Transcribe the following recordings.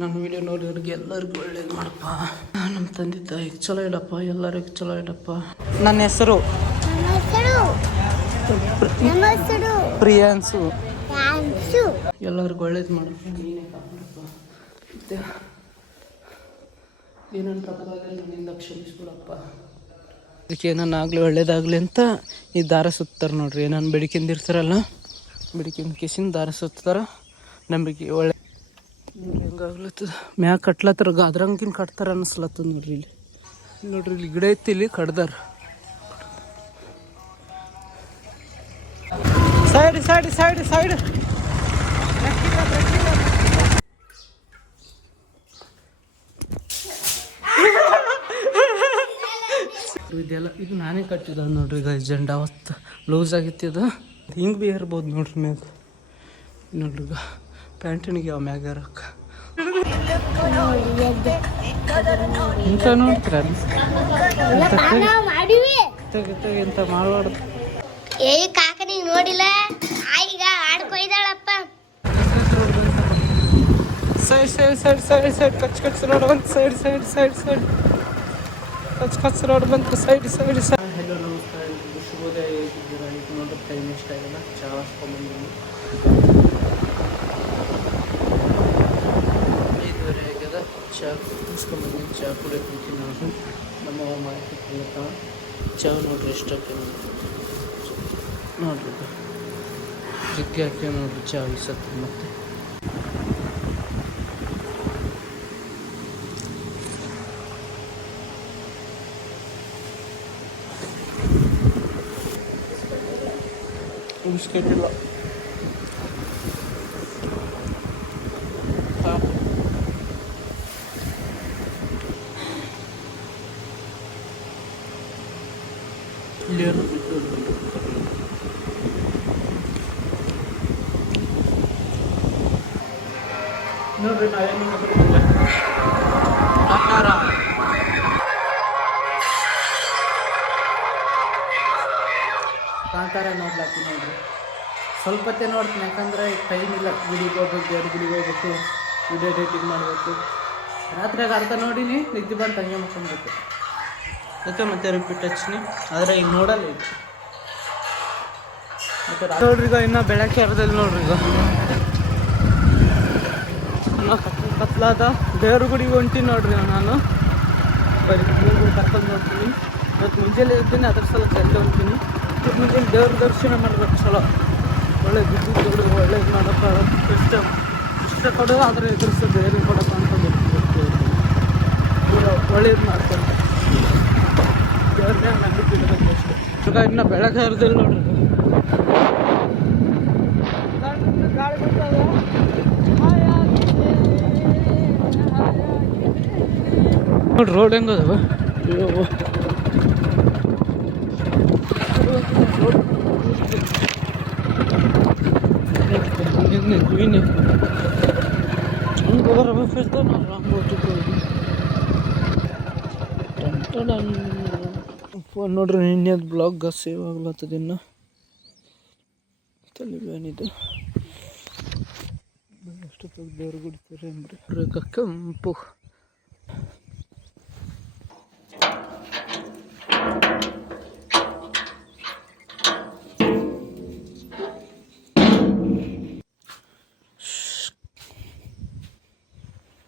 ನನ್ನ ವಿಡಿಯೋ ನೋಡಿದ್ರಿಗೆ ಎಲ್ಲರಿಗೂ ಒಳ್ಳೇದು ಮಾಡಪ್ಪ. ನಮ್ಮ ತಂದೆ ತಾಯಿಗೆ ಚಲೋ ಇಡಪ್ಪ, ಎಲ್ಲರಿಗೂ ಚಲೋ ಇಡಪ್ಪ. ನನ್ನ ಹೆಸರು ಪ್ರಿಯಾಂಶು. ಎಲ್ಲರಿಗೂ ಒಳ್ಳೇದು ಮಾಡಪ್ಪ, ನೀನೇ ಕಾಪಾಡಪ್ಪ. ಮತ್ತೆ ಏನಂತ ತಪ್ಪಾದರೆ ನನ್ನಿಂದ ಕ್ಷಮಿಸ್ಬಿಡಪ್ಪ. ಅದಕ್ಕೆ ಏನಾಗಲಿ ಒಳ್ಳೇದಾಗಲಿ ಅಂತ ಈ ದಾರ ಸುತ್ತಾರೆ ನೋಡ್ರಿ. ನಾನು ಬೆಳಕಿಂದಿರ್ತಾರಲ್ಲ, ಬೆಳಕಿನ ಕಿಸಿನ ದಾರ ಸುತ್ತಾರೆ. ನಂಬಿಕೆ ಒಳ್ಳೆ ಹೆಂಗಾಗ್ಲತ್ತದ ಮ್ಯಾಗ ಕಟ್ಲತ್ತಾರ, ಅದ್ರಂಗಿನ ಕಟ್ತಾರ ಅನ್ನಿಸ್ಲತ್ತದ ನೋಡ್ರಿ. ಇಲ್ಲಿ ನೋಡ್ರಿ, ಇಲ್ಲಿ ಗಿಡ ಐತಿ, ಇಲ್ಲಿ ಕಡ್ದಾರ. ಸೈಡ್ ಸೈಡ್ ಸೈಡ್ ಸೈಡ್ ಇದೆಲ್ಲ ಇದು ನಾನೇ ಕಟ್ಟಿದ ನೋಡ್ರಿ. ಈಗ ಜೆಂಡ ಅವತ್ತು ಲೂಸ್ ಆಗಿತ್ತು, ಇದು ಹಿಂಗೆ ಭೀ ಇರ್ಬೋದು ನೋಡ್ರಿ ಮ್ಯಾಗ. ನೋಡ್ರಿ ಈಗ ಪ್ಯಾಂಟನಿಗೆ ಯಾವ ಮ್ಯಾಗ ಇರಕ್ಕೆ ಇಂಥ ನೋಡ್ತೀರ ಎಂತ ಮಾಡಬಾರ್ದು. ಏ ಕಾಕ ನೀ ನೋಡಿಲ್ಲ, ಈಗ ಆಡ್ಕೊಯ್ದಾಳಪ್ಪ. Side side side side side ಕಚ್ ಕಚ್ ರೋಡ್ ಬಂತು. ಸೈಡ್ ಸೈಡ್ ಸೈಡ್ ಸೈಡ್ ಕಚ್ ಕಚ್ ರೋಡ್ ಬಂತು. Side side side. ಹೆಲೋ, ನಮಸ್ಕಾರ, ಎಲ್ರಿಗೂ ಶುಭೋದಯ. ಹೇಗಿದ್ದೀರಾ? ಈಗ ನೋಡ್ರಿ ಟೈಮ್ ಇಷ್ಟ ಆಗಿಲ್ಲ, ಚಹಾ ಹಾಸ್ಕೊಂಡ್ಬಂದಿದ್ದೀನಿ. 5:30 ಆಗ್ಯದ. ಚಹಾ ಕುಡಿಸ್ಕೊಂಡ್ಬಂದಿದ್ದೀನಿ. ಚಹಾ ಕುಡಿಯೋಕೆ ಕುಂತೀನಿ ನೋಡ್ರಿ. ನಮ್ಮ ಮಾಹಿತಿ ಚಹಾ ನೋಡ್ರಿ ಎಷ್ಟಕ್ಕೆ ನೋಡ್ರಿ, ಜಿಗ್ಗೆ ಹಾಕಿ ನೋಡ್ರಿ ಚಹಾ ಇಸತ್ತೆ. ಮತ್ತೆ ಬಿಸ್ಕೆಟ್ ಇಲ್ಲ. ನೋಡ್ರಿ ನಾವೇನು ಕಾಂತಾರ ನೋಡ್ಲಾತಿ ನೋಡ್ರಿ. ಸ್ವಲ್ಪ ಹೊತ್ತೇ ನೋಡ್ತೀನಿ, ಯಾಕಂದರೆ ಟೈಮ್ ಇಲ್ಲ. ಗುಡಿಗೆ ಹೋಗ್ಬೇಕು, ದೇವ್ರ ಗುಡಿಗೆ ಹೋಗ್ಬೇಕು, ವಿಡಿಯೋ ಎಡಿಟಿಂಗ್ ಮಾಡಬೇಕು. ರಾತ್ರಿಯಾಗ ಅರ್ಧ ನೋಡಿನಿ, ನಿದ್ದೆ ಬಂತು, ಹಂಗೆ ಮಾಡ್ಕೊಬೇಕು. ಅದಕ್ಕೆ ಮತ್ತೆ ರಿಪೀಟ್ ಹಚ್ಚಿನಿ, ಆದರೆ ಈಗ ನೋಡಲ್ಲ. ಈಗ ಮತ್ತೆ ನೋಡ್ರಿ, ಈಗ ಇನ್ನೂ ಬೆಳಗ್ಗೆ ಅರ್ಧಲ್ಲಿ ನೋಡ್ರಿ. ಈಗ ಇನ್ನೂ ಕತ್ಲಾದ ದೇವ್ರ ಗುಡಿಗೆ ಹೊಂಟೀನಿ ನೋಡ್ರಿ. ನಾನು ಬರೀ ಕರ್ಕೊಂಡು ನೋಡ್ತೀನಿ. ಇವತ್ತು ಮುಂಜಾನೆ ಇರ್ತೀನಿ, ಅದ್ರ ಸಲ ಜಲ್ದಿ ಹೋಗ್ತೀನಿ. ಮುಂಜಾನೆ ದೇವ್ರ ದರ್ಶನ ಮಾಡ್ಬೇಕು. ಚಲೋ ಒಳ್ಳೆ ಬಿದ್ದು ಒಳ್ಳೇದು ಮಾಡೋಕ್ಕೆ ಇಷ್ಟ ಕೊಡೋದು, ಆದರೆ ಎದುರಿಸೋ ಬೇರೆ ಕೊಡೋಕೆ ಅಂತ ಗೊತ್ತು. ಒಳ್ಳೇದು ಮಾಡ್ತಾರೆ ದೇವ್ರನ್ನೇ ನಂಬಿಕೆ ಇಡಬೇಕು ಅಷ್ಟೇ. ಈಗ ಇನ್ನು ಬೆಳಗ್ಗೆ ಇರ್ದಿಲ್ಲ ನೋಡ್ರಿ. ಗಾಳಿ ಬರ್ತದೆ. ನೋಡ್ರಿ ರೋಡ್ ಹೆಂಗದವ. ಫೋನ್ ನೋಡ್ರಿ, ನಿನ್ನೆದು ಬ್ಲಾಗ್ ಸೇವ್ ಆಗ್ಲತ್ತದ. ಇನ್ನು ತಲೆಬೇನಿದೆ. ಅಷ್ಟೊತ್ತಿಗೆ ದೇವ್ರ ಗುಡಿತಾರೆ ಅಂದ್ರಿ. ಕೆಂಪು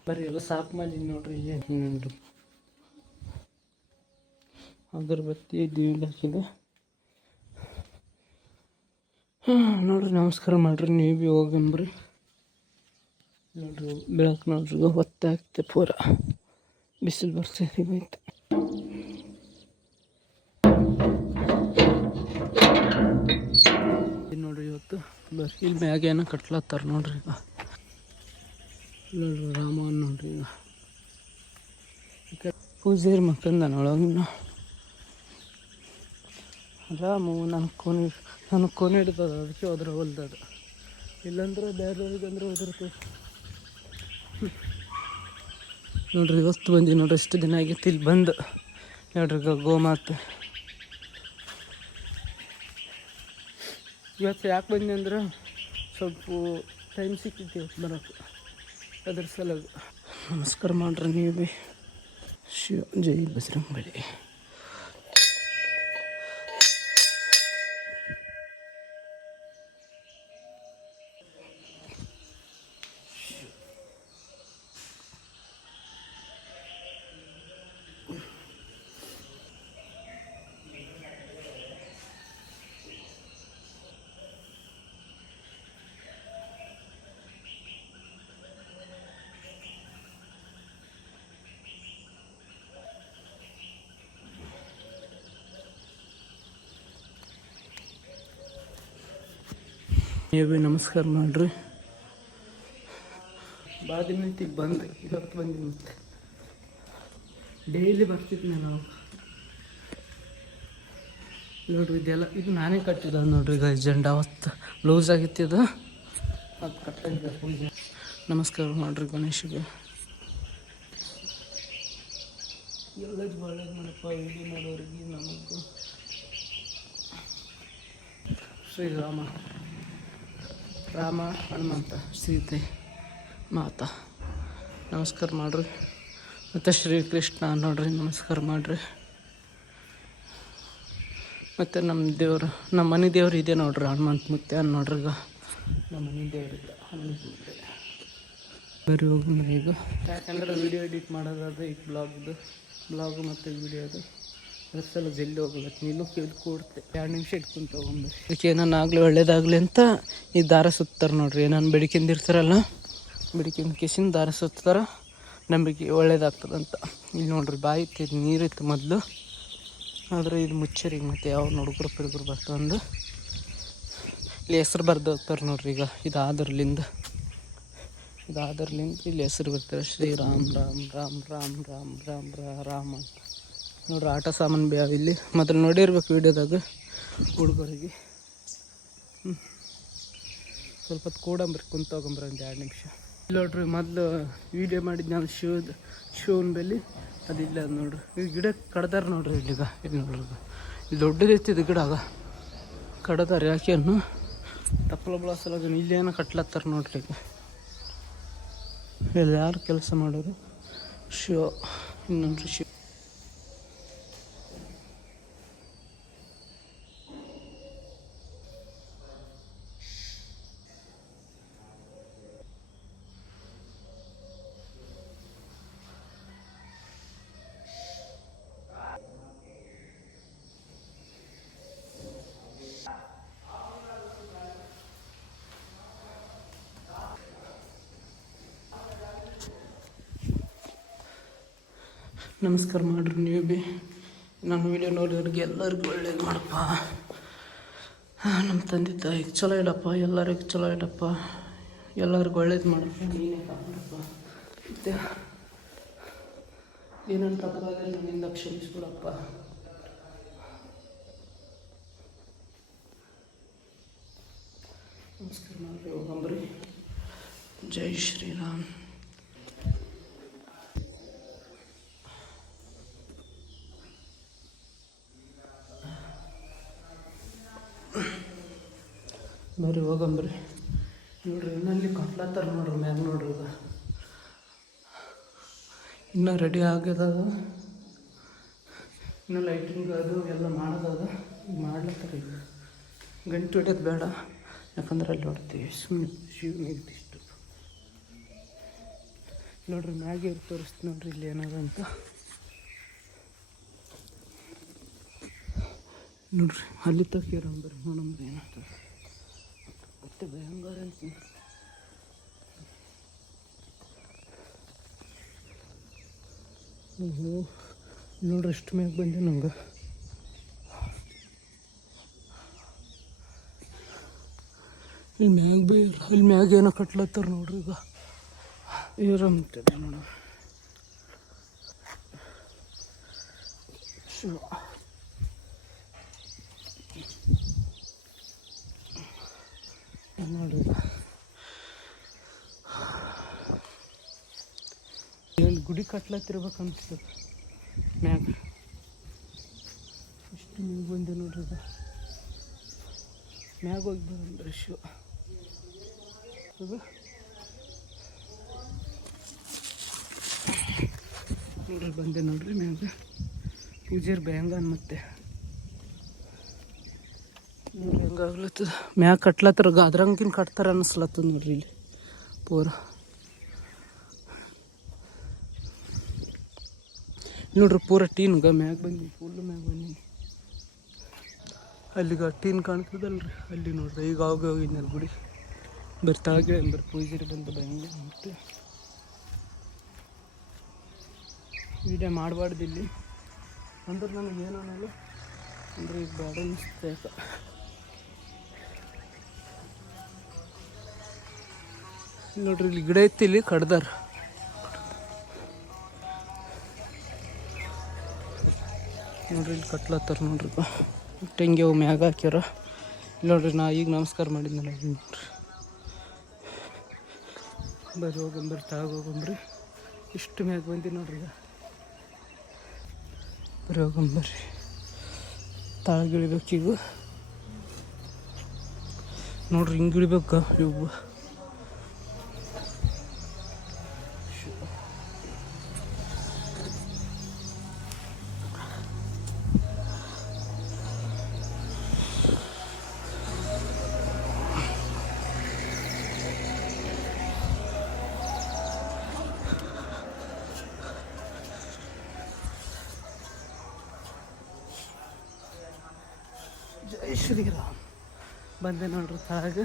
ಬರೀ ಎಲ್ಲ ಸಾಕು ಮಾಡಿ ನೋಡ್ರಿ. ನೋಡ್ರಿ ಅಗರಬತ್ತಿ ದೀವಿಗೆ ಹಾಕಿದೆ. ನೋಡ್ರಿ, ನಮಸ್ಕಾರ ಮಾಡ್ರಿ. ನೀವು ಭೀ ಹೋಗಂಬ್ರಿ. ನೋಡ್ರಿ ಬೆಳಕು ನೋಡ್ರಿ, ಹೊತ್ತೆ ಆಗ್ತೆ, ಪೂರ ಬಿಸಿಲು ಬರ್ಸೈತಿ ಹೋಯ್ತು. ನೋಡ್ರಿ ಇವತ್ತು ಬರ್ರಿ ಇಲ್ಲಿ ಮ್ಯಾಗ ಏನೋ ಕಟ್ಲತ್ತಾರ ನೋಡ್ರಿ. ನೋಡ್ರಿ ರಾಮನ್ ನೋಡ್ರಿ. ಈಗ ಪೂಜಾರಿ ಮಕ್ಕಂದ ಒಳಗಿನ ರಾಮು ನನಗೆ ಕೋನೆ ಹಿಡ್ತದ, ಅದಕ್ಕೆ ಹೋದ್ರೆ ಹೊಲ್ದದು. ಇಲ್ಲಾಂದ್ರೆ ಬೇರೆಯವ್ರಿಗೆ ಅಂದ್ರೆ ಹೋದಿರ್ತದೆ ನೋಡ್ರಿ. ಇವತ್ತು ಬಂದು ನೋಡ್ರಿ, ಎಷ್ಟು ದಿನ ಆಗೈತಿ ಇಲ್ಲಿ ಬಂದು. ನೋಡ್ರಿ ಈಗ ಗೋಮಾತೆ. ಇವತ್ತು ಯಾಕೆ ಬಂದೆ ಅಂದ್ರೆ ಸ್ವಲ್ಪ ಟೈಮ್ ಸಿಕ್ಕಿತ್ತು ಇವತ್ತು ಬರೋಕ್ಕೆ, ಅದ್ರ ಸಲುವಾಗಿ. ನಮಸ್ಕಾರ ಮಾಡ್ರಿ ನೀವು ಭೀ. ಶಿವ ಜೈ ಬಜರಂಗಬಲಿ. ನೀವು ಭೀ ನಮಸ್ಕಾರ ಮಾಡ್ರಿ. ಭಾಳ ದಿನ ಐತಿ ಬಂದು, ಇವತ್ತು ಬಂದಿನಿ. ಮತ್ತೆ ಡೈಲಿ ಬರ್ತಿದ್ದೆ ನಾವು. ನೋಡ್ರಿ ಇದೆಲ್ಲ ಇದು ನಾನೇ ಕಟ್ಟಿದ ನೋಡ್ರಿ. ಈಗ ಜೆಂಡ ಅವತ್ತು ಲೂಸ್ ಆಗಿತ್ತು, ಇದು ಅದು ಕಟ್ಟಿದ್ದೆ ಪೂಜೆ. ನಮಸ್ಕಾರ ಮಾಡ್ರಿ ಗಣೇಶಗೆ. ಎಲ್ಲದು ಒಳ್ಳೇದು ಮಾಡಪ್ಪ, ವಿಡಿಯೋ ಮಾಡೋರಿಗೆ ನಮಗೂ. ಶ್ರೀರಾಮ, ರಾಮ, ಹನುಮಂತ, ಸೀತೆ, ಮಾತಾ ನಮಸ್ಕಾರ ಮಾಡ್ರಿ. ಮತ್ತು ಶ್ರೀಕೃಷ್ಣ ನೋಡ್ರಿ ನಮಸ್ಕಾರ ಮಾಡ್ರಿ. ಮತ್ತು ನಮ್ಮ ದೇವರು, ನಮ್ಮ ಮನೆ ದೇವ್ರು ಇದೆ ನೋಡ್ರಿ, ಹನುಮಂತ ಮುತ್ಯ ನೋಡ್ರಿ. ಈಗ ನಮ್ಮ ಮನೆ ದೇವ್ರಿಲ್ಲ, ಹನುಮಂತ ಮುತ್ಯ ಬರೀ ಹೋಗಿ ಈಗ. ಯಾಕಂದ್ರೆ ವೀಡಿಯೋ ಎಡಿಟ್ ಮಾಡೋದಾದ್ರೆ ಈಗ ಬ್ಲಾಗು ಮತ್ತು ವೀಡಿಯೋದು ಅದ್ರ ಸಲ ಜಲ್ದಿ ಹೋಗ್ಬೇಕು. ನೀನು ಕೇಳಿ ಕೊಡ್ತೆ 2 ನಿಮಿಷ ಇಟ್ಕೊಂತ ಹೋಗ್ಬೇಕು. ಇದಕ್ಕೆ ಏನಾನ ಆಗಲಿ ಒಳ್ಳೇದಾಗಲಿ ಅಂತ ಈ ದಾರ ಸುತ್ತಾರೆ ನೋಡ್ರಿ. ಏನಾನು ಬೆಡಿಕೊಂಡಿರ್ತಾರಲ್ಲ, ಬೆಡಿಕಿಂದ ಕಿಸಿನ ದಾರ ಸುತ್ತಾರೆ, ನಂಬಿಕೆ ಒಳ್ಳೇದಾಗ್ತದಂತ. ಇಲ್ಲಿ ನೋಡ್ರಿ ಬಾಯಿ ಇತ್ತು, ಇದು ನೀರಿತ್ತು ಮೊದಲು, ಆದರೆ ಇದು ಮುಚ್ಚರಿಗೆ ಮತ್ತು ಯಾವ ಹುಡುಗರು ಪಿಡುಗರು ಬರ್ತವಂದು ಇಲ್ಲಿ ಹೆಸ್ರು ಬರ್ದು ಹೋಗ್ತಾರೆ ನೋಡ್ರಿ. ಈಗ ಇದಾದ್ರಲಿಂದ ಇಲ್ಲಿ ಹೆಸ್ರು ಬರ್ತಾರೆ, ಶ್ರೀರಾಮ್ ರಾಮ್ ರಾಮ್ ರಾಮ್ ರಾಮ್ ರಾಮ್ ರಾಮ್ ಅಂತ ನೋಡ್ರಿ. ಆಟ ಸಾಮಾನು ಬಿ ಅವ ಇಲ್ಲಿ. ಮೊದಲು ನೋಡಿರ್ಬೇಕು ವೀಡಿಯೋದಾಗ ಹುಡುಗರಿಗೆ. ಸ್ವಲ್ಪ ಹೊತ್ತು ಕೂಡಂಬ್ರಿ, ಕುಂತೋಗಂಬ್ರಿ ಒಂದು 2 ನಿಮಿಷ. ಇಲ್ಲಿ ನೋಡ್ರಿ ಮೊದಲು ವೀಡಿಯೋ ಮಾಡಿದ್ದು ನಾನು ಶಿವನ ಬೆಲ್ಲಿ ಅದಿಲ್ಲ ಅದು ನೋಡ್ರಿ. ಈ ಗಿಡ ಕಡ್ದಾರ ನೋಡ್ರಿ ಇಲ್ಲಿಗ. ಇಲ್ಲಿ ನೋಡ್ರಿ ಇಲ್ಲಿ ದೊಡ್ಡದೈತಿದ್ದು ಗಿಡ, ಆಗ ಕಡ್ದಾರ. ಯಾಕೇನು ತಪ್ಪಲ ಬಳಸಲಾಗ ಇಲ್ಲೇನೋ ಕಟ್ಲತ್ತಾರ ನೋಡ್ರಿ. ಈಗ ಇಲ್ಲಿ ಯಾರು ಕೆಲಸ ಮಾಡೋರು? ಶಿವ. ಇನ್ನೊಂದ್ರಿ ಶಿವ. ನಮಸ್ಕಾರ ಮಾಡ್ರಿ ನೀವು ಭೀ. ನಾನು ವೀಡಿಯೋ ನೋಡೋರಿಗೆ ಎಲ್ಲರಿಗೂ ಒಳ್ಳೇದು ಮಾಡಪ್ಪ. ನಮ್ಮ ತಂದೆ ತಾಯಿಗೆ ಚಲೋ ಇಡಪ್ಪ, ಎಲ್ಲರಿಗೂ ಚಲೋ ಇಡಪ್ಪ, ಎಲ್ಲರಿಗೂ ಒಳ್ಳೇದು ಮಾಡಪ್ಪ, ನೀನೇ ಕಾಪಾಡಪ್ಪ. ಮತ್ತು ಏನಂತ ತಪ್ಪಾದರೆ ನನ್ನಿಂದ ಕ್ಷಮಿಸ್ಬಿಡಪ್ಪ. ನಮಸ್ಕಾರ ಮಾಡ್ರಿ, ಹೋಗಂಬ್ರಿ. ಜೈ ಶ್ರೀರಾಮ್. ಬರ್ರಿ ಹೋಗಂಬ್ರಿ. ನೋಡ್ರಿ ಇನ್ನಲ್ಲಿ ಕಟ್ಲತ್ತಾರ ನೋಡ್ರಿ ಮ್ಯಾಗ ನೋಡ್ರಿ. ಈಗ ಇನ್ನೂ ರೆಡಿ ಆಗ್ಯದಾಗ, ಇನ್ನೂ ಲೈಟಿಂಗ್ ಅದು ಎಲ್ಲ ಮಾಡೋದಾಗ ಈಗ ಮಾಡ್ಲತ್ತಾರ. ಈಗ ಗಂಟು ಹೊಡ್ಯೋದು ಬೇಡ, ಯಾಕಂದ್ರೆ ಅಲ್ಲಿ ಹೊಡ್ತೀವಿ ಸುಮ್ಮನೆ ಶಿವನಿಗೆ ಇಷ್ಟು. ನೋಡ್ರಿ ಮ್ಯಾಗೆ ತೋರಿಸ್ತೀನಿ ನೋಡ್ರಿ ಇಲ್ಲಿ ಏನಾದ ಅಂತ. ನೋಡ್ರಿ ಅಲ್ಲಿ ತಕ್ಕಿರಂಬ್ರಿ, ನೋಡಂಬ್ರಿ ಏನಾಗ್ತದೆ. ಮತ್ತೆ ಭಯಂಕರ ಐತಿ ನೋಡ್ರಿ. ಎಷ್ಟು ಮ್ಯಾಗ ಬಂದೆ ನಂಗೆ. ಇಲ್ಲಿ ಮ್ಯಾಗ ಬಿ ಇಲ್ಲಿ ಮ್ಯಾಗ ಏನೋ ಕಟ್ಲತ್ತಾರ ನೋಡ್ರಿ. ಈಗ ಇರಂತದೆ ನೋಡ್ರಿ. ನೋಡ್ರಿ ಏನು ಗುಡಿ ಕಟ್ಲತ್ತಿರ್ಬೇಕನ್ಸ್ತದೆ ಮ್ಯಾಗ. ಇಷ್ಟು ಮ್ಯಾಗ ಬಂದೆ ನೋಡ್ರಿ. ಈಗ ಮ್ಯಾಗ ಹೋಗಿ ಬರೋಂದ್ರೆ ಶಿವ. ಇದು ನೋಡ್ರಿ ಬಂದೆ ನೋಡ್ರಿ ಮ್ಯಾಗ ಪೂಜಾರಿ ಬ್ಯಾಂಗನ್ ಮತ್ತೆ ಹೆಂಗಾಗ್ಲತ್ತದ ಮ್ಯಾಗ ಕಟ್ಲತ್ತಾರ ಅದ್ರಂಗಿನ ಕಟ್ತಾರ ಅನ್ನಿಸ್ಲತ್ತದ ನೋಡ್ರಿ ಇಲ್ಲಿ ಪೂರ ನೋಡ್ರಿ ಪೂರ ಟೀನ್ಗ ಮ್ಯಾಗ ಬಂದಿ ಫುಲ್ ಮ್ಯಾಗ ಬಂದೀನಿ ಅಲ್ಲಿಗ ಟೀನ್ ಕಾಣ್ತದಲ್ರಿ ಅಲ್ಲಿ ನೋಡ್ರಿ ಈಗ ಹೋಗಿದ್ನಲ್ಲ ಗುಡಿ ಬರ್ತಾಗೆ ಬರ್ ಪೂಜಾರಿ ಬಂದು ಬಂದೆ ಮತ್ತೆ ವಿಡಿಯೋ ಮಾಡಬಾರ್ದು ಇಲ್ಲಿ ಅಂದ್ರೆ ನನಗೆ ಏನೋ ಅಂದ್ರೆ ಈಗ ಬೇಡ ಅನಿಸ್ತೇಕ ನೋಡ್ರಿ ಇಲ್ಲಿ ಗಿಡ ಐತಿ ಇಲ್ಲಿ ಕಡ್ದಾರ ನೋಡ್ರಿ ಇಲ್ಲಿ ಕಟ್ಲತ್ತಾರ ನೋಡ್ರಿ ತೆಂಗಿ ಅವು ಮ್ಯಾಗ ಹಾಕ್ಯಾರ ನೋಡ್ರಿ ನಾ ಈಗ ನಮಸ್ಕಾರ ಮಾಡಿದ್ನಲ್ಲ ನೋಡ್ರಿ ಬರ್ರಿ ಹೋಗಂಬ್ರಿ ತಾಗ ಹೋಗಂಬ್ರಿ ಇಷ್ಟು ಮ್ಯಾಗ ಬಂದಿ ನೋಡ್ರಿ ಈಗ ಬರ್ರಿ ಹೋಗಂಬರ್ರಿ ತಾಳಗಿಳಿಬೇಕು ಈಗ ನೋಡ್ರಿ ಹಿಂಗೆ ಇಳಿಬೇಕ ಇವು ಜೈ ಶ್ರೀರಾಮ್ ಬಂದೆ ನೋಡ್ರಿ ತಾಗ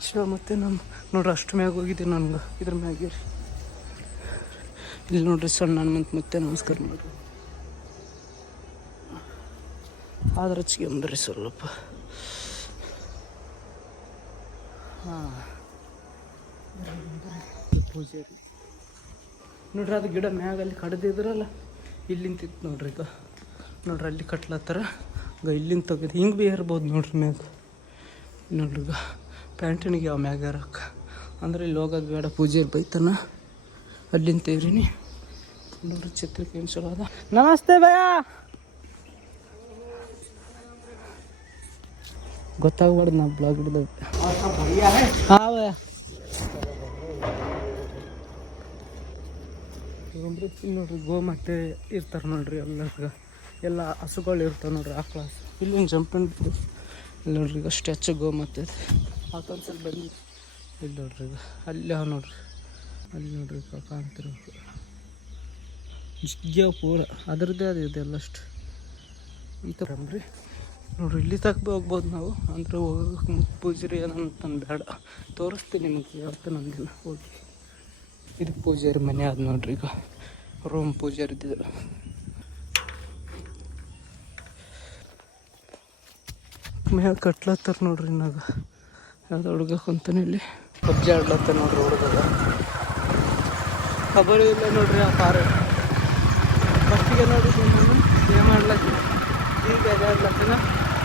ಇಷ್ಟ ಮತ್ತೆ ನಮ್ಮ ನೋಡ್ರಿ ಅಷ್ಟು ಮ್ಯಾಗ ಹೋಗಿದ್ದೆ ನನಗೆ ಇದ್ರ ಮ್ಯಾಗೆ ಇಲ್ಲಿ ನೋಡ್ರಿ ಸಣ್ಣ ಮತ್ತೆ ನಮಸ್ಕಾರ ನೋಡ್ರಿ ಆದ್ರೆ ಹಚ್ಕೊಂಬ್ರಿ ಸ್ವಲ್ಪ ಹಾಂ ಪೂಜಾರಿ ನೋಡ್ರಿ ಅದು ಗಿಡ ಮ್ಯಾಗ ಅಲ್ಲಿ ಕಡ್ದಿದ್ರಲ್ಲ ಇಲ್ಲಿಂತಿತ್ತು ನೋಡ್ರಿ ಈಗ ನೋಡ್ರಿ ಅಲ್ಲಿ ಕಟ್ಲತ್ತಾರ ಈಗ ಇಲ್ಲಿಂದ ತೆಗೆದು ಹಿಂಗೆ ಭೀ ಇರ್ಬೋದು ನೋಡ್ರಿ ಮ್ಯಾಗ ನೋಡ್ರಿ ಈಗ ಪ್ಯಾಂಟಣಿಗೆ ಯಾವ ಮ್ಯಾಗ ಇರಕ್ಕೆ ಅಂದ್ರೆ ಇಲ್ಲಿ ಹೋಗೋದು ಬೇಡ ಪೂಜಾರಿ ಬೈತಾನ ಅಲ್ಲಿಂದ ಇವ್ರಿನಿ ನೋಡ್ರಿ ಚಿತ್ರಕ್ಕೆ ಏನು ಚಲೋ ಅದ ನಮಸ್ತೆ ಭಯ ಗೊತ್ತಾಗ್ಬಾರ್ದು ನಾ ಬ್ಲಾಗ್ ಹಿಡ್ದು ಹಾಂ ಭಯ ಇಲ್ಲಿ ನೋಡ್ರಿ ಗೋಮಾತೆ ಇರ್ತಾರೆ ನೋಡ್ರಿ ಎಲ್ಲ ಹಸುಗಳು ಇರ್ತಾವೆ ನೋಡ್ರಿ ಆಕಳ ಇಲ್ಲಿಂದ ಜಂಪಿಂಗ್ ಇಲ್ಲಿ ನೋಡ್ರಿ ಈಗ ಸ್ಟ್ಯಾಚು ಗೋಮಾತೆ ಆತೊಂದ್ಸಲ ಬಂದು ಇಲ್ಲಿ ನೋಡ್ರಿ ಈಗ ಅಲ್ಲಿ ನೋಡ್ರಿ ಅಲ್ಲಿ ನೋಡ್ರಿ ಕಾಣ್ತಿರ್ಬೇಕು ಜಿಗ್ಗ್ಯಾವ ಪೂರ ಅದರದ್ದೇ ಅದು ಇದೆಲ್ಲಷ್ಟು ಈ ಥರ ರೀ ನೋಡ್ರಿ ಇಲ್ಲಿ ತಕ್ಕ ಹೋಗ್ಬೋದು ನಾವು ಅಂದ್ರೆ ಹೋಗೋಕೆ ಪೂಜಾರಿ ಏನಂತಂದು ಬೇಡ ತೋರಿಸ್ತೀನಿ ನಿಮಗೆ ಯಾವತ್ತು ನಂದಿಲ್ಲ ಹೋಗಿ ಇದು ಪೂಜಾರಿ ಮನೆ ಆದ ನೋಡ್ರಿ ಈಗ ರೂಮ್ ಪೂಜಾರಿದ್ದು ಮ್ಯಾಗ ಕಟ್ಲತ್ತಾರ ನೋಡ್ರಿ ಇನ್ನಾಗ ಯಾವ್ದು ಹುಡುಗ ಕುಂತಾನೆ ಇಲ್ಲಿ ಪಬ್ಜಿ ಆಡ್ಲತ್ತ ನೋಡ್ರಿ ಹುಡುಗದ ಖಬರ್ ಇಲ್ಲ ನೋಡ್ರಿ ಆ ಪಾರ ಫಸ್ಟಿಗೆ ನೋಡಿದ್ವಿ ನಾನು ಗೇಮ್ ಆಡ್ಲತ್ತಿ ಈಗ ಅದೇ ಆಡ್ಲತ್ತಿನ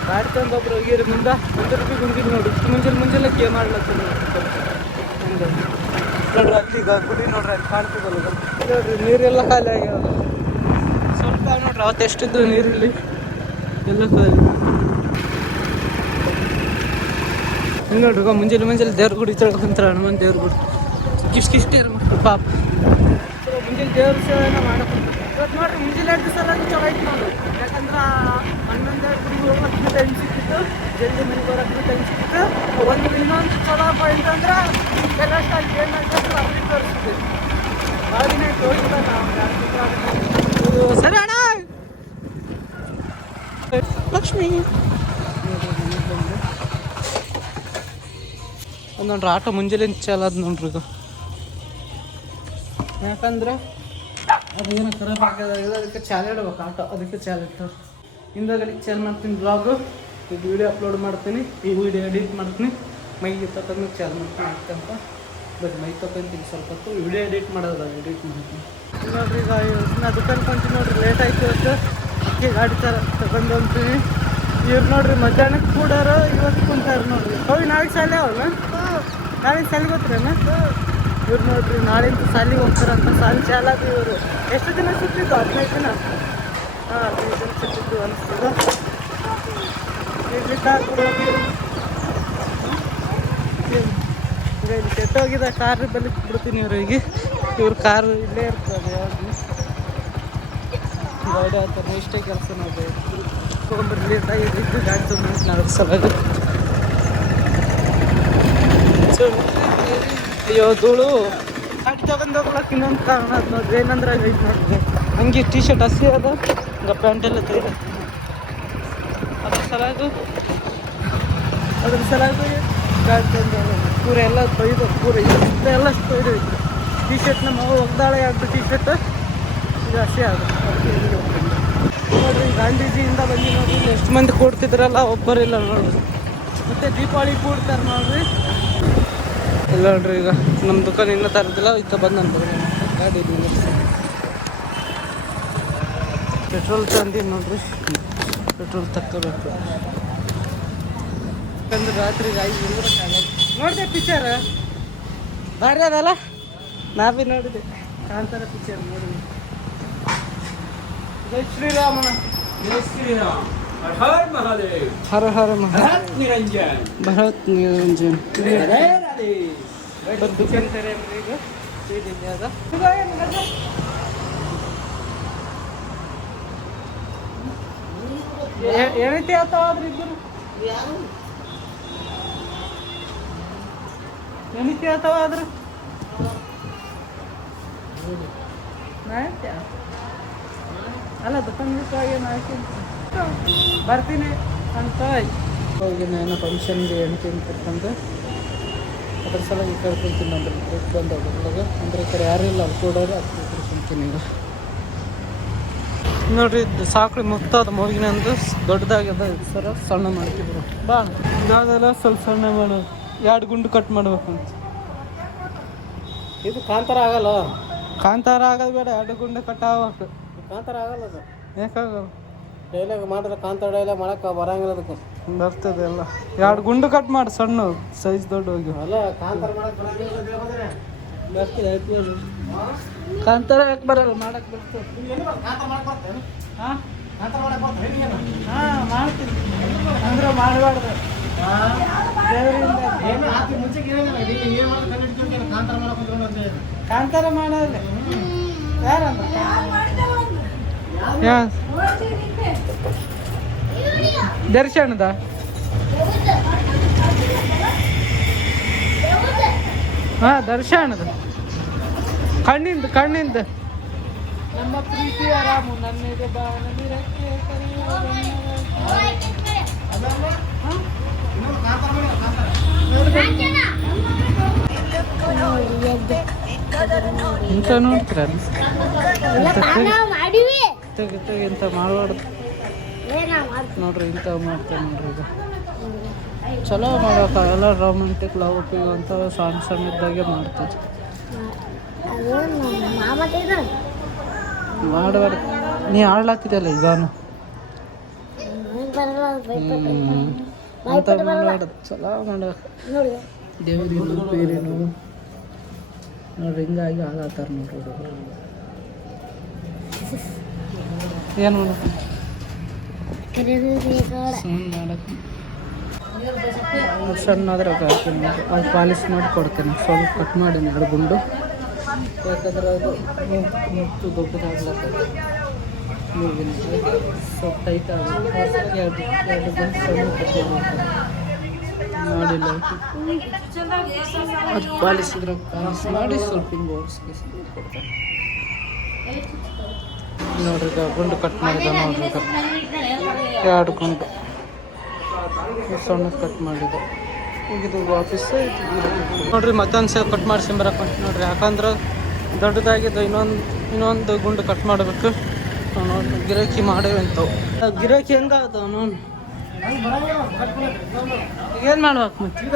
ಗಾಡಿ ತಂದು ಒಬ್ರು ಹೋಗಿರಿ ಮುಂದೆ 1 ರೂಪಾಯಿ ಗುಂಡಿಗೆ ನೋಡಿ ಇಷ್ಟು ಮುಂಜಾನೆ ಗೇಮ್ ಆಡ್ಲತ್ತ ನೋಡ್ರಿ ನೋಡ್ರಿ ಅಲ್ಲಿಗ ಗುಡಿ ನೋಡ್ರಿ ಅಲ್ಲಿ ಕಾಣ್ತದಲ್ಲ ನೋಡ್ರಿ ನೀರೆಲ್ಲ ಖಾಲಿ ಆಗ್ಯಾವ ಸ್ವಲ್ಪ ನೋಡ್ರಿ ಅವತ್ತು ಎಷ್ಟಿದ್ದು ನೀರಿಲ್ಲಿ ಎಲ್ಲ ಖಾಲಿ ಇಲ್ಲಿ ನೋಡ್ರಿ ಮುಂಜಾನೆ ದೇವ್ರ ಗುಡಿ ತೊಳ್ಕೊಂತಾರೆ ಹನುಮಾನ್ ದೇವ್ರ ಗುಡಿ ಇಷ್ಟಿಷ್ಟು ಇರ್ಬೇಕು ಪಾಪ ಮುಂಜಾನೆ ದೇವ್ರ ಸೇವೆನ ಮಾಡಕ್ಕೆ ಇವತ್ತು ನೋಡ್ರಿ ಮುಂಜಾನೆ 2 ಸಲ ಚಲೋ ಐತೆ ನೋಡ್ರಿ ಯಾಕಂದ್ರೆ ಹನುಮಾನ್ ದೇವ್ರ ಗುಡಿಗೆ ಹೋಗೋಕ್ಕೆ ಟೈಮ್ ಸಿಕ್ಕಿತ್ತು ಜಲ್ದಿ ಮನೆಗೆ ಬರೋಕ್ಕೆ ಟೈಮ್ ಸಿಕ್ಕಿತ್ತು ಒಂದು ಇನ್ನೊಂದು ಚಲೋ ಪಾಯಿಂಟ್ ಅಂದ್ರೆ ಕೆಲಸ ಏನಾಗ್ತದೆ ಅವ್ರಿಗೆ ತೋರಿಸ್ತೀವಿ ಆಗಿನ ತೋರಿಸಿದ ನಾವು ಸರಿ ಅಣ್ಣ ಲಕ್ಷ್ಮಿ ನೋಡ್ರಿ ಆಟೋ ಮುಂಜಾನೆ ಚಾಲ ಅದ ನೋಡ್ರಿ ಈಗ ಯಾಕಂದ್ರೆ ಅದೇನೋ ಖರಾಬ್ ಆಗ್ಯದ ಅದಕ್ಕೆ ಚಾಲ ಇಡ್ಬೇಕು ಆಟೋ ಅದಕ್ಕೆ ಚಾಲ ಇಟ್ಟವ್ರು ಹಿಂದಾಗಲಿ ಚಾಲ ಮಾಡ್ತೀನಿ ಬ್ಲಾಗು ಇದು ವಿಡಿಯೋ ಅಪ್ಲೋಡ್ ಮಾಡ್ತೀನಿ ಈ ವಿಡಿಯೋ ಎಡಿಟ್ ಮಾಡ್ತೀನಿ ಮೈಗೆ ತಗೊಂಡು ಚಾಲ ಮಾಡ್ತೀನಿ ಅಂತ ಬಟ್ ಮೈ ತಗೊಂತೀನಿ ಸ್ವಲ್ಪ ಹೊತ್ತು ವಿಡಿಯೋ ಎಡಿಟ್ ಮಾಡೋದು ಎಡಿಟ್ ಮಾಡ್ತೀನಿ ನೋಡ್ರಿ ಈಗ ನಾ ದುಕಾನ್ ಕೊಂತೀನಿ ನೋಡ್ರಿ ಲೇಟ್ ಆಯ್ತು ಇವತ್ತು ಅಕ್ಕಿ ಗಾಡಿ ತಗೊಂಡು ಅಂತೀನಿ ಇವ್ರು ನೋಡ್ರಿ ಮಧ್ಯಾಹ್ನಕ್ಕೆ ಕೂಡಾರು ಇವತ್ತು ಕುಂತಾರೆ ನೋಡ್ರಿ ಹೋಗಿ ನಾಳೆಗೆ ಶಾಲೆ ಅವಲ್ಲ ನಾಳೆಗೆ ಶಾಲೆಗೆ ಹೋಗ್ತೀರೇನ ಇವ್ರು ನೋಡ್ರಿ ನಾಳೆಂದು ಶಾಲೆಗೆ ಹೋಗ್ತಾರಂತ ಶಾಲೆ ಚಾಲಾಗಿ ಇವರು ಎಷ್ಟು ದಿನ ಸಿಕ್ತಿದ್ದು 15 ದಿನ ಹಾಂ 15 ದಿನ ಸಿಕ್ತಿದ್ದು ಅನಿಸ್ತದ ಇಲ್ಲಿ ಈಗ ಇಲ್ಲಿ ಕೆಟ್ಟೋಗಿದೆ ಕಾರ್ ಬಲಿಕ್ ಬಿಡ್ತೀನಿ ಇವ್ರಿಗೆ ಇವ್ರ ಕಾರು ಇಲ್ಲೇ ಇರ್ತದೆ ಯಾವಾಗಲೂ ಗಾಡಿ ಆಗ್ತಾನೆ ಇಷ್ಟೇ ಕೆಲಸ ನೋಡ್ರಿ. ತೊಗೊಂಡ್ರೆ ಲೇಟ್ ಆಗಿದೆ ಗಾಡಿ ತೊಗೊಂಡು ನಾವು ಸಲುವಾಗಿ. ಅಯ್ಯೋ ಧೂಳು ಗಾಡಿ ತಗೊಂಡು ಹೋಗ್ಲಕ್ಕೆ ಇನ್ನೊಂದು ಕಾರಣ ಅದು ನೋಡ್ರಿ. ಏನಂದ್ರೆ ಆಗೈತೆ ನೋಡ್ರಿ, ಹಂಗೆ ಟಿ ಶರ್ಟ್ ಹಸಿ ಅದ, ಹಂಗೆ ಪ್ಯಾಂಟ್ ಎಲ್ಲ ತೆಗೆದು ಅದ್ರ ಸಲಾಗಿ ಗಾಡಿ ತಂದು ಪೂರ ಎಲ್ಲ ತೊಯ್ದು ಪೂರ ಎಲ್ಲ ತೊಯ್ದು ಟಿ ಶರ್ಟ್ ನಮ್ಮ ಒಗ್ದಾಳೆ ಆಗ್ತು. ಟಿ ಶರ್ಟ್ ಇದು ಹಸಿ ಅದು ನೋಡ್ರಿ. ಗಾಂಧೀಜಿಯಿಂದ ಬಂದು ನೋಡ್ರಿ ಇಲ್ಲಿ ಎಷ್ಟು ಮಂದಿ ಕೂಡ್ತಿದ್ರಲ್ಲ, ಒಬ್ಬರಿಲ್ಲ ನೋಡ್ರಿ. ಮತ್ತು ದೀಪಾವಳಿ ಕೂಡ್ತಾರೆ ನೋಡ್ರಿ. ಇಲ್ಲ ನೋಡ್ರಿ, ಈಗ ನಮ್ಮ ದುಕಾನ್ ಇನ್ನೂ ತರೋದಿಲ್ಲ, ಇತ್ತ ಬಂದು ಅನ್ಬೋದು ಗಾಡಿ ಪೆಟ್ರೋಲ್ ತಂದು ನೋಡ್ರಿ. ಪೆಟ್ರೋಲ್ ತಕ್ಕೋಬೇಕು ಯಾಕಂದ್ರೆ ರಾತ್ರಿಗೆ 5 ನೋಡಿದೆ ಪಿಕ್ಚರ್ ಭಾರಿ ಅದಲ್ಲ. ನಾ ಭೀ ನೋಡಿದೆ ಕಾಂತಾರ ಪಿಕ್ಚರ್ ನೋಡಿದೆ. ಜೈ ಶ್ರೀರಾಮನ जय श्री राम, हर हर महादेव, ಹರ ಹರ भरत निरंजन, ಭರತ್ ನಿರಂಜನ್. राधे राधे। ದುಕಾನ್ ತಾರೆ ಈಗ ಇದಿಲ್ಲ ಅದ ಏನೈತಿ ಆತಾವ್ರಿ ಇಬ್ಬರು ಏನೈತಿ ಆತಾವ ಆದ್ರ ಅಲ್ಲ ದುಕಾನ್ ಬರ್ತೀನಿ ಅಂತ ಹೋಗಿ ನಾನು ಫಂಕ್ಷನ್ಗೆ ಹೆಣ್ತೀನಿ ಕರ್ಕೊಂಡು ಅದ್ರ ಸಲುವಾಗಿ ಕರ್ಕೊಳ್ತೀನಿ ಅಂದ್ರೆ ಬಂದು ಹೋಗೋದ್ರಾಗ ಅಂದ್ರೆ ಈ ಕಡೆ ಯಾರೂ ಇಲ್ಲ ಅಲ್ಲಿ ಕೊಡೋರು ಅದು ಕರ್ಕೊಳ್ತೀನಿ. ಈಗ ನೋಡ್ರಿ ಸಾಕ್ರಿ ಮುಕ್ತಾದ ಮೂಗಿನಂದು ದೊಡ್ಡದಾಗ್ಯದ ಸರ ಸಣ್ಣ ಮಾಡ್ತಿದ್ರು. ಬಾ ಅದೆಲ್ಲ ಸ್ವಲ್ಪ ಸಣ್ಣ ಮಾಡೋದು, 2 ಗುಂಡು ಕಟ್ ಮಾಡ್ಬೇಕಂತ. ಇದು ಕಾಂತಾರ ಆಗಲ್ಲ, ಕಾಂತಾರ ಆಗೋದು ಬೇಡ, 2 ಗುಂಡು ಕಟ್ ಆಗ್ಬೇಕು. ಕಾಂತಾರ ಆಗಲ್ಲ ಅದು. ಯಾಕಾಗಲ್ಲ? ಡೈಲಾಗ್ ಮಾಡಿದ್ರೆ ಕಾಂತಾರ ಡೈಲಾಗ್ ಮಾಡಕ್ಕೆ ಬರಂಗಿಲ್ಲ ಅದಕ್ಕೆ. ಬರ್ತದೆ ಎಲ್ಲ 2 ಗುಂಡು ಕಟ್ ಮಾಡಿ ಸಣ್ಣ ಸೈಜ್ ದೊಡ್ಡ ಹೋಗಿ. ಅಲ್ಲ ಕಾಂತಾರ ಮಾಡಕ್ಕೆ ಬರಂಗಿಲ್ಲ. ಬರ್ತದೆ ಕಾಂತಾರ ಯಾಕೆ ಬರಲ್ಲ, ಮಾಡಕ್ಕೆ ಬರ್ತದೆ. ಹಾಂ ಹಾಂ ಮಾಡ್ತೀನಿ ಅಂದ್ರೆ ಮಾಡಬಾರ್ದು ಕಾಂತಾರ ಮಾಡೋಲ್ಲ ಯಾರಂತ ದರ್ಶನದ ಹಾಂ ದರ್ಶನದ ಕಣ್ಣಿಂದ ನಮ್ಮ ಪ್ರೀತಿಯ ರಾಮು ನನ್ನಿದೆ ಬಾಣದಿರಕ್ಕೆ ಇಂಥ ನೋಡ್ತೀರ ಇಂಥ ಮಾಡಬಾರ್ದು ನೋಡ್ರಿ. ಇಂಥವು ಮಾಡ್ತಾರೆ ನೋಡ್ರಿ. ಇದು ಚಲೋ ಮಾಡೋಕ ಎಲ್ಲ ರೊಮ್ಯಾಂಟಿಕ್ ಲವ್ ಅಂತ ಸಣ್ಣ ಇದ್ದಾಗೆ ಮಾಡ್ತೀವಿ. ಮಾಡಬಾರ್ದು, ನೀ ಆಡ್ಲಾತಿದಲ್ಲ ಈಗಾನು ಅಂತ ಮಾಡಬಾರ್ದು. ಚಲೋ ಮಾಡಬೇಕು ದೇವ್ರಿನು ಬೇರೇನು ನೋಡ್ರಿ. ಹಿಂಗಾಗಿ ಆಗತ್ತಾರ ನೋಡ್ರಿ. ಏನು ಮಾಡಬೇಕು ಸಣ್ಣ ಆದ್ರೆ ಹಾಕ್ತೀನಿ, ಅದು ಪಾಲಿಶ್ ಮಾಡಿ ಕೊಡ್ತೇನೆ. ಸ್ವಲ್ಪ ಕಟ್ ಮಾಡಿ 2 ಗುಂಡು, ಯಾಕಂದ್ರೆ ಅದು ಮುತ್ತು ದೊಡ್ಡದಾಗ್ಲತ್ತದ ಮೂಗಿನ ಸ್ವಲ್ಪ ಟೈಟ್ ಆಗುತ್ತೆ. 2 ಗುಂಡು ಸಣ್ಣ ಕಟ್ ಮಾಡಿಲ್ಲ ಅದು ಪಾಲಿಶ್ ಮಾಡಿ ಸ್ವಲ್ಪ ಹಿಂಗೆ ಓಡಿಸಿ ಕೊಡ್ತೇನೆ ನೋಡ್ರಿ. ಗುಂಡು ಕಟ್ ಮಾಡಿದ ನೋಡ್ರಿ. 2 ಗುಂಡು ಸಣ್ಣ ಕಟ್ ಮಾಡಿದೆ. ಇದು ವಾಪಸ್ ನೋಡ್ರಿ ಮತ್ತೊಂದು ಸೇವ್ ಕಟ್ ಮಾಡಿಸಿ ಬರಕ್ಕೆ ನೋಡ್ರಿ. ಯಾಕಂದ್ರೆ ದೊಡ್ಡದಾಗಿದ್ದು ಇನ್ನೊಂದು ಗುಂಡು ಕಟ್ ಮಾಡಬೇಕು ನೋಡ್ರಿ. ಗಿರಾಕಿ ಮಾಡೇವಿ ಅಂತವು. ಗಿರಾಕಿ ಹೆಂಗಾಗ್ತಾವ ನೋಡಿ. ಏನು ಮಾಡ್ಬೇಕು ಮತ್ತೆ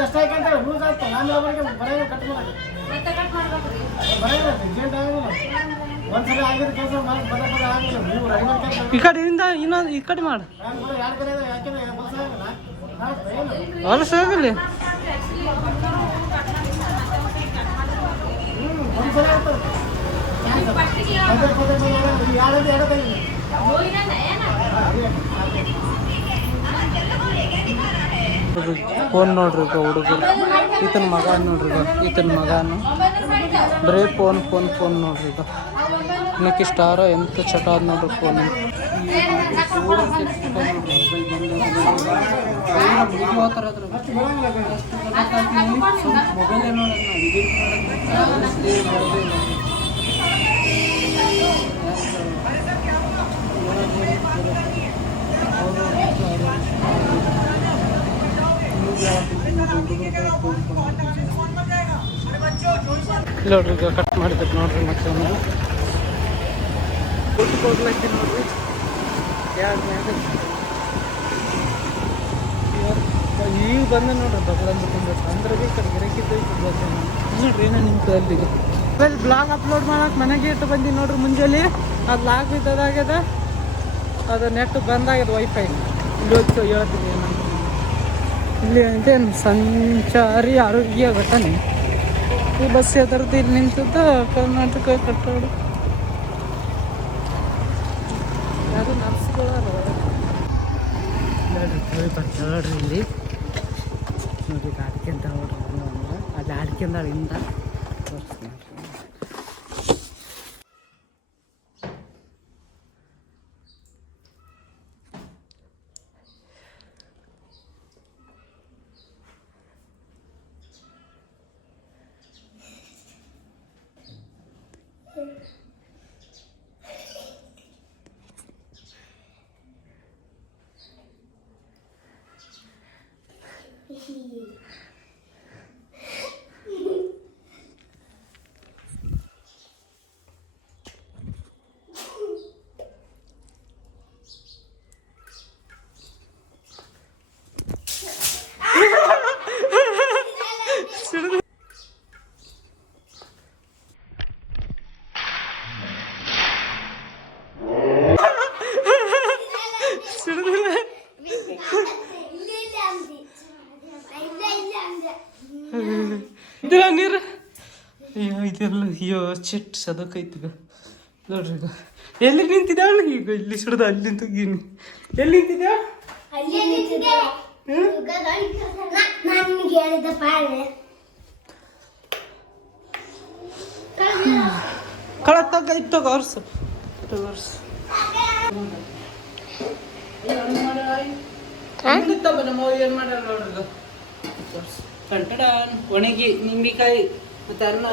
ಈ ಕಡೆಯಿಂದ ಇನ್ನೊಂದು ಈ ಕಡೆ ಮಾಡು ಹೊಲಸ ಹೋಗಲಿ. ಫೋನ್ ನೋಡ್ರಿ ಈಗ ಹುಡುಗರು. ಈತನ ಮಗ ನೋಡ್ರಿ ಈಗ, ಈತನ ಮಗನು ಬರೀ ಫೋನ್ ಫೋನ್ ಫೋನ್ ನೋಡ್ರಿ ಈಗ. ಇನ್ನಕ್ಕೆ ಸ್ಟಾರ ಎಂತ ಚಟ ಅದ ನೋಡ್ರಿ ಫೋನ್. ನೋಡ್ರಿ ಈಗ ಕಟ್ ಮಾಡಿದ್ರೆ ನೋಡ್ರಿ ಮತ್ತೆ ಊಟಕ್ಕೆ ಹೋಗ್ಲಕ್ಕೆ ನೋಡ್ರಿ. ಈಗ ಬಂದ ನೋಡ್ರಿ ಬಗ್ಲಂದ್ರೆ ಬಂದ್ಬಿಟ್ಟು ಅಂದ್ರೆ ಈ ಕಡೆ ಗಿರಕಿದ್ದು ನೋಡ್ರಿ ಏನೋ ನಿಂತು ಅಲ್ಲಿಗೆ. ಆಮೇಲೆ ಬ್ಲಾಗ್ ಅಪ್ಲೋಡ್ ಮಾಡಕ್ಕೆ ಮನೆಗೆ ಇಟ್ಟು ಬಂದೀನಿ ನೋಡ್ರಿ ಮುಂಜಾನೆ. ಅದು ಲಾಗ್ ಬಿದ್ದದಾಗ್ಯದ, ಅದು ನೆಟ್ ಬಂದಾಗ್ಯದ ವೈಫೈ. ಇಲ್ಲಿ ಹೋಗಿ ಹೇಳ್ತೀನಿ ಏನಂತ. ಇಲ್ಲಿ ಅಂತೇನು ಸಂಚಾರಿ ಆರೋಗ್ಯ ಘಟನೆ. ಈ ಬಸ್ ಎದರದ್ದು ಇಲ್ಲಿ ನಿಂತದ್ದು ಕರ್ನಾಟಕ ಕಟ್ಟಡ. ಯಾರು ನರ್ಸ್ಗಳಾರ ಬರ್ತಾಳ್ರಿ ಇಲ್ಲಿ ನೋಡಿ. ಆಡ್ಕೊಂತ ನೋಡ್ರಿ ಅಲ್ಲಿ ಆಡ್ಕೊಂಡಾಳಿಂದ ತೋರಿಸ್ತೀನಿ. ಇದ್ರ ನೀರು ಅಯ್ಯೋ ಇದೆಲ್ಲ ಅಯ್ಯೋ ಚಿಟ್ ಸದಕೈತಿಗ ನೋಡ್ರಿ. ಈಗ ಎಲ್ಲಿ ನಿಂತಿದ್ದಾಳ ಈಗ? ಇಲ್ಲಿ ಸುಡ್ದ ಅಲ್ಲಿ ನಿಂತಿದ್ದೀನಿ. ಎಲ್ಲಿ ನಿಂತಿದ್ದ? ಕಳ ತಗ ಇತ್ತು ತಗೋರ್ಸು ತಗೋರ್ಸು. ನಮ್ಮ ಏನು ಮಾಡ್ಯಾರ ನೋಡ್ರಿ. ಕಂಟಡ ಒಣಗಿ ನಿಂಬಿಕಾಯಿ ಮತ್ತೆ ಅನ್ನ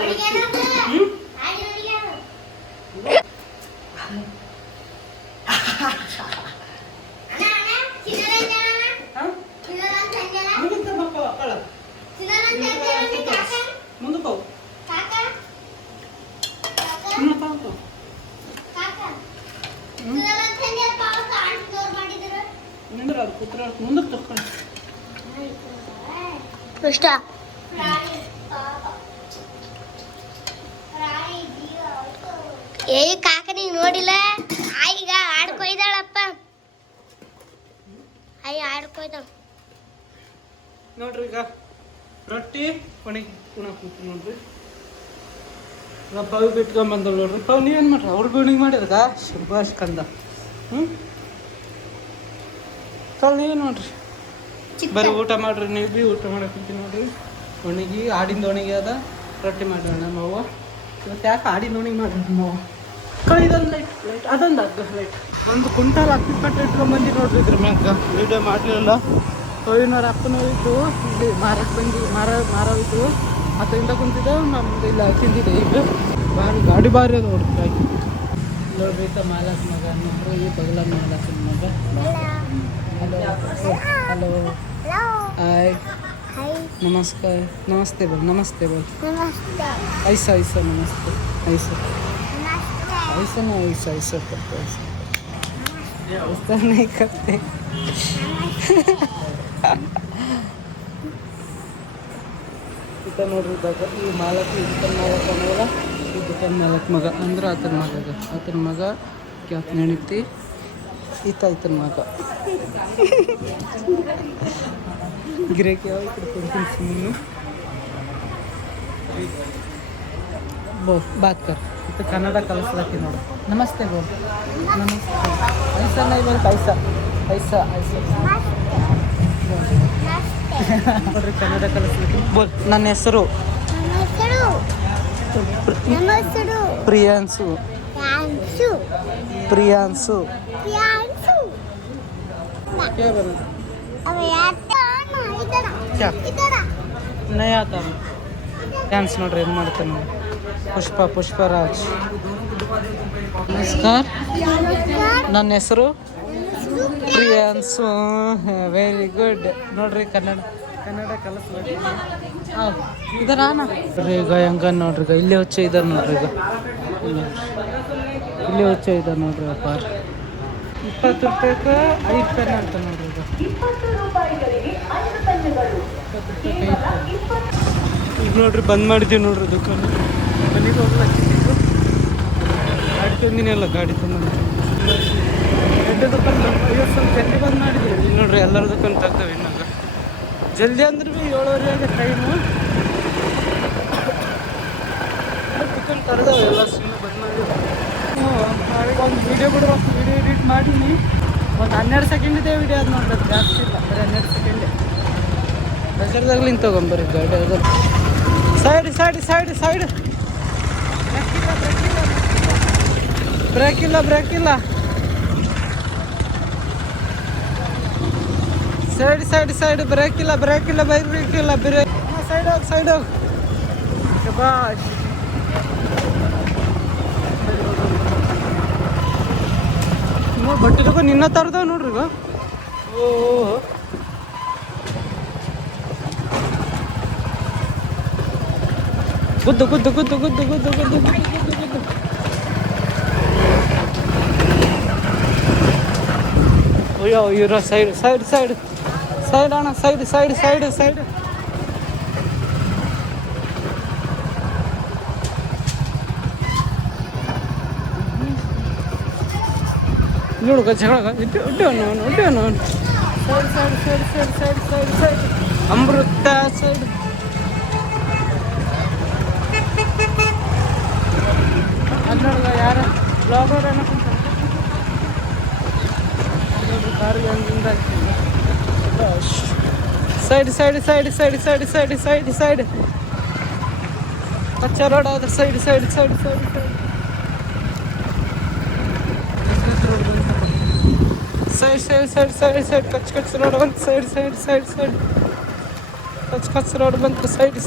ಮುಂದಕ್ಕೆ ಹೋಗು. ನಿಂದ್ರ ಅದು ಕೂತ್ರ ಮುಂದಕ್ಕೆ ತಕ್ಕೊಳ್ಳಿ. ಇಷ್ಟ ಏ ಕಾಕ ನೀವ್ ನೋಡಿಲ್ಲ ಆಯ್ಗ ಆಡ್ಕೊಯ್ದಾಳಪ್ಪ. ಆಯ್ ಆಡ್ಕೊಯ್ದಾಳ ನೋಡ್ರಿ. ಈಗ ರೊಟ್ಟಿ ಒಣಗಿ ಕುಣಕ್ ಕೂತು ನೋಡ್ರಿ. ಈಗ ಪವ್ ಬಿಟ್ಕೊಂಬಂದವ್ ನೋಡ್ರಿ. ಪವ್ ನೀವೇನು ಮಾಡ್ರಿ? ಅವ್ರಿಗೆ ಒಣಗಿ ಮಾಡಿದ್ಗ ಶುಭಾಷ್ ಕಂದ. ಕಲ್ ನೀವೇನು ನೋಡ್ರಿ? ಬರೀ ಊಟ ಮಾಡ್ರಿ. ನೀವು ಭೀ ಊಟ ಮಾಡಕ್ಕೆ ಕುಂತೀನಿ ನೋಡ್ರಿ. ಒಣಗಿ ಆಡಿಂದ ಒಣಗಿ ಅದ ರೊಟ್ಟಿ ಮಾಡೋಣ ನಮ್ಮವ್ವ. ಇವತ್ತು ಯಾಕೆ ಆಡಿಂದ ಒಣಗಿ ಮಾಡ್ರಿ ನಮ್ಮವ್ವ. ಇದೊಂದು ಲೈಟ್ ಅದೊಂದು ಅಗ್ಗ ಲೈಟ್ ಒಂದು ಕುಂಟಾಲ್ ಅಕ್ಕಿಪಟ್ಟು ಇಟ್ಕೊಂಡ್ಬಂದು ನೋಡ್ರಿ. ಇದ್ರ ಮ್ಯಾಗ ವೀಡಿಯೋ ಮಾಡಲಿಲ್ಲ. ಅಯ್ಯನವ್ರ ಅಪ್ಪನ ಹೋಯ್ತು ಇಲ್ಲಿ ಮಾರಕ್ಕೆ ಬಂದು ಮಾರೋಯ್ತು. ಅದರಿಂದ ಕುಂತಿದ್ದೆ ನಮ್ದು ಇಲ್ಲ ತಿಂದಿದೆ. ಈಗ ಗಾಡಿ ಭಾರಿ ಅದು ನೋಡ್ರಿ. ನೋಡ್ರಿ ಈತ ಮಾಲಕ್ ಮಗ ನೋಡ್ರಿ. ಈ ಬಗಲ ಮಾಲಕನ ಮಗ. ಹಲೋ ಹಲೋ ಹಾಯ್ ನಮಸ್ಕಾರ ನಮಸ್ತೆ बोल नमस्ते बोल. ऐसा ऐसा नमस्ते ऐसा ऐसा ना ऐसा ऐसा करते ऐसा नहीं करते. ಈತ ನೋಡ್ರಿ ಈ ಮಾಲಕ್ ಈ ದುಕಾನ್ ಮಾಲಕ್ ಅನ್ನೋಲ್ಲ. ಈ ದುಕಾನ್ ಮಾಲಕ್ ಮಗ ಅಂದ್ರೆ ಆತನ ಮಗ ಕ್ಯಾತ್ ನೆಣಿತಿ ಈತ ಈತನ ಮಗ. ಗಿರಾಕಿ ಯಾವ ಕಡೆ ಕೊಡ್ತೀನಿ ಸುಮ್ಮನೆ ಬೋಲ್ ಬಾತ್ ಕರ್. ಇದು ಕನ್ನಡ ಕಲಿಸ್ಲತ್ತಿ ನೋಡು. ನಮಸ್ತೆ ಬೋಲ್ ನಮಸ್ತೆ. ಐಸಾ ನೈ ಬೋಲ್ ಐಸಾ ಐಸಾ ಐಸಾ ನೋಡ್ರಿ ಕನ್ನಡ ಕಲಿಸ್ಲಿಕ್ಕೆ ಬೋಲ್. ನನ್ನ ಹೆಸರು ನನ್ನ ಹೆಸರು ಪ್ರಿಯಾಂಶು. ಪ್ರಿಯಾಂಶು. ಪ್ರಿಯಾಂಶು ಪ್ರಿಯಾಂಶು. क्या बना अब यार इधर क्या? इधर ನಯ ಆತ ಡ್ಯಾನ್ಸ್ ನೋಡ್ರಿ ಏನು ಮಾಡ್ತಾನೆ. ಪುಷ್ಪರಾಜ್. ನಮಸ್ಕಾರ, ನನ್ನ ಹೆಸರು ಪ್ರಿಯಾಂಶು. Very good. ನೋಡ್ರಿ ಕನ್ನಡ ಕಲಿಸ್ಬೇಕು. ಇದರಾನ ಈಗ ಹೆಂಗ ನೋಡ್ರಿ, ಈಗ ಇಲ್ಲೇ ಹುಚ್ಚ ಇದಾರೆ ನೋಡ್ರಿ. ಈಗ ಇಲ್ಲೇ ಹುಚ್ಚ ಇದಾರೆ ನೋಡ್ರಿ. ವ್ಯಾಪಾರ 20 ರೂಪಾಯಿಗೆ 5 ಪೆನ್ ಅಂತ ನೋಡ್ರಿ. ಈಗ ನೋಡ್ರಿ ಬಂದ್ ಮಾಡಿದ್ದೀವಿ ನೋಡ್ರಿ ದುಕಾನ. ಮನೆಗೆ ಹೋಗ್ಲಾಕಿದ್ದು ಗಾಡಿ ತಂದಿನಲ್ಲ, ಗಾಡಿ ತಂದ ಎರಡು ದುಕಾನ್ 50 ಸ್ವಲ್ಪ ಜಲ್ದಿ ಬಂದ್ ಮಾಡಿದ್ದೀವಿ. ಇಲ್ಲಿ ನೋಡ್ರಿ ಎಲ್ಲರ ದುಕಾನ್ ತೆಗ್ದವೆ. ಇನ್ನಾಗ ಜಲ್ದಿ ಅಂದ್ರೆ ಭೀ 7:30 ಟೈಮು. ದುಕಾನ್ ತರದವೆ ಎಲ್ಲ, ಸುಮ್ಮನೆ ಬಂದ್ ಮಾಡಿದ್ವಿ. ನಾಳೆಗೆ ಒಂದು ವೀಡಿಯೋ ಬಿಡ್ಬೇಕು. ವೀಡಿಯೋ ಎಡಿಟ್ ಮಾಡೀನಿ. ಒಂದು 12 ಸೆಕೆಂಡಿದೆ ವೀಡಿಯೋ ಅದು ನೋಡ್ರಿ. ಅದು ಜಾಸ್ತಿ ಇಲ್ಲ, ಬರೀ 12 ಸೆಕೆಂಡೆ. ಬಜಾರ್ದಾಗ್ಲಿಂದ ತಗೊಂಬರ್ರಿ ಗಾಡಿ. ಅದು side side side side. Brake ಇಲ್ಲ ಸೈಡ್ ಸೈಡ್ ಸೈಡ್. ಬ್ರೇಕ್ ಇಲ್ಲ ಬ್ರೇಕ್ ಇಲ್ಲ ಸೈಡ್ ಹೋಗಿ. ಶಬಾಷ್. ಬಟ್ಟೆ ತಗೋ ನಿನ್ನ ತರದವ ನೋಡ್ರಿ. ಈಗ ಓ ಗುದ್ದು. ಅಯ್ಯೋ ಇರೋ ಸೈಡ್ ಅಣ್ಣ. ಸೈಡ್ ನೋಡು ಜಗಳ ಉಡ್ಡವನು. ಸೈಡ್ ಅಮೃತ ಸೈಡ್. ಅಲ್ಲಿ ನೋಡುವ ಯಾರ ಬ್ಲಾಗರ್ ಅನ್ನೋಕ್ಕಂತ ಕಾರಿಗೆ ಹಂಗಿಂದ ಸೈಡ್. ಕಚ್ಚ ರೋಡ್ ಆದ್ರೆ ಸೈಡ್. ಕಚ್ ರೋಡ್ ಬಂತು. ಸೈಡ್ ಕಚ್ ರೋಡ್ ಬಂತು. ಸೈಡ್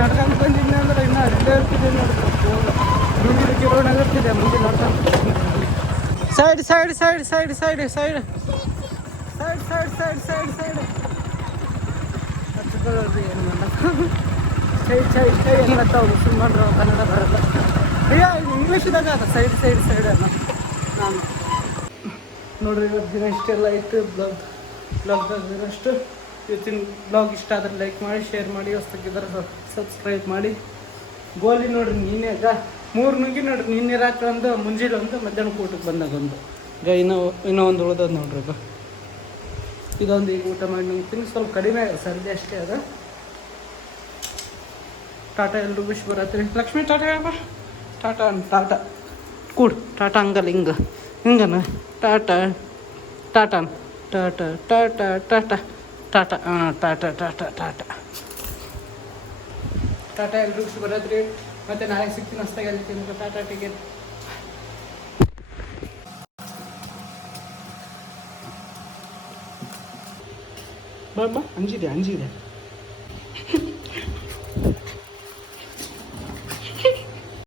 ನಡ್ಕೊಂಡು ಬಂದಿದ್ದೆ ಅಂದ್ರೆ ಇನ್ನೂ ಅಲ್ಲೇ ಇರ್ತಿದೆ ನೋಡ್ಬೇಕು. ಹುಡುಗಿ ರೋಡ್ ಆಗಿರ್ತಿದೆ ಮುಂದೆ ನೋಡ್ಕೊಂಡು. ಸೈಡ್ ಹಚ್ಕೊಳ್ಳೋದು ಏನು ಮಾಡಕ್ಕೆ. ಸೈಡ್ ಏನತ್ತಾವ ಮುಸಲ್ಮಾನ್ರು ಕನ್ನಡ ಬರಲ್ಲ. ಅಯ್ಯೋ ಇಂಗ್ಲೀಷ್ದಾಗ ಅದ ಸೈಡ್ ಅನ್ನ. ನಾನು ನೋಡ್ರಿ ಇವತ್ತು ದಿನ ಇಷ್ಟೆಲ್ಲ ಇತ್ತು. ಬ್ಲಾಗ್ದಾಗ ಅಷ್ಟು. ಇವತ್ತಿನ ಬ್ಲಾಗ್ ಇಷ್ಟ ಆದ್ರೆ ಲೈಕ್ ಮಾಡಿ, ಶೇರ್ ಮಾಡಿ, ಹೊಸದಾಗಿದ್ರೆ ಸಬ್ಸ್ಕ್ರೈಬ್ ಮಾಡಿ. ಗೋಲಿ ನೋಡ್ರಿ ನಿನ್ನೆ 3 ನುಗ್ಗಿ ನೋಡ್ರಿ. ನಿನ್ನೆ ರಾತ್ರಿ ಒಂದು, ಮುಂಜಾನೆ ಒಂದು, ಮಧ್ಯಾಹ್ನ ಊಟಕ್ಕೆ ಬಂದಾಗ ಒಂದು. ಈಗ ಇನ್ನೂ ಒಂದು ಉಳ್ದದ ನೋಡ್ರಿ. ಈಗ ಇದೊಂದು ಈಗ ಊಟ ಮಾಡಿ ನುಗ್ತೀನಿ. ಸ್ವಲ್ಪ ಕಡಿಮೆ ಆಗ ಸರ್ದಿ ಅಷ್ಟೇ ಅದ. ಟಾಟಾ ಎಲ್ಲರೂ ವಿಶ್ ಬರತ್ರಿ. ಲಕ್ಷ್ಮೀ ಟಾಟಾ ಯಾವ ಟಾಟಾ ಕೂಡ್. ಟಾಟಾ ಹಂಗಲ್ಲ ಹಿಂಗನ ಟಾಟಾ ಎಲ್ಲರೂ ವಿಶ್ ಬರತ್ರಿ. ಮತ್ತೆ ನಾಳೆ ಸಿಗ್ತೀನಿ ಹೊಸ್ದಾಗಿ. ಅಲ್ಲಿ ಟಾಟಾ ಟಿಕೆಟ್. ಬಾ ಅಂಜಿದೆ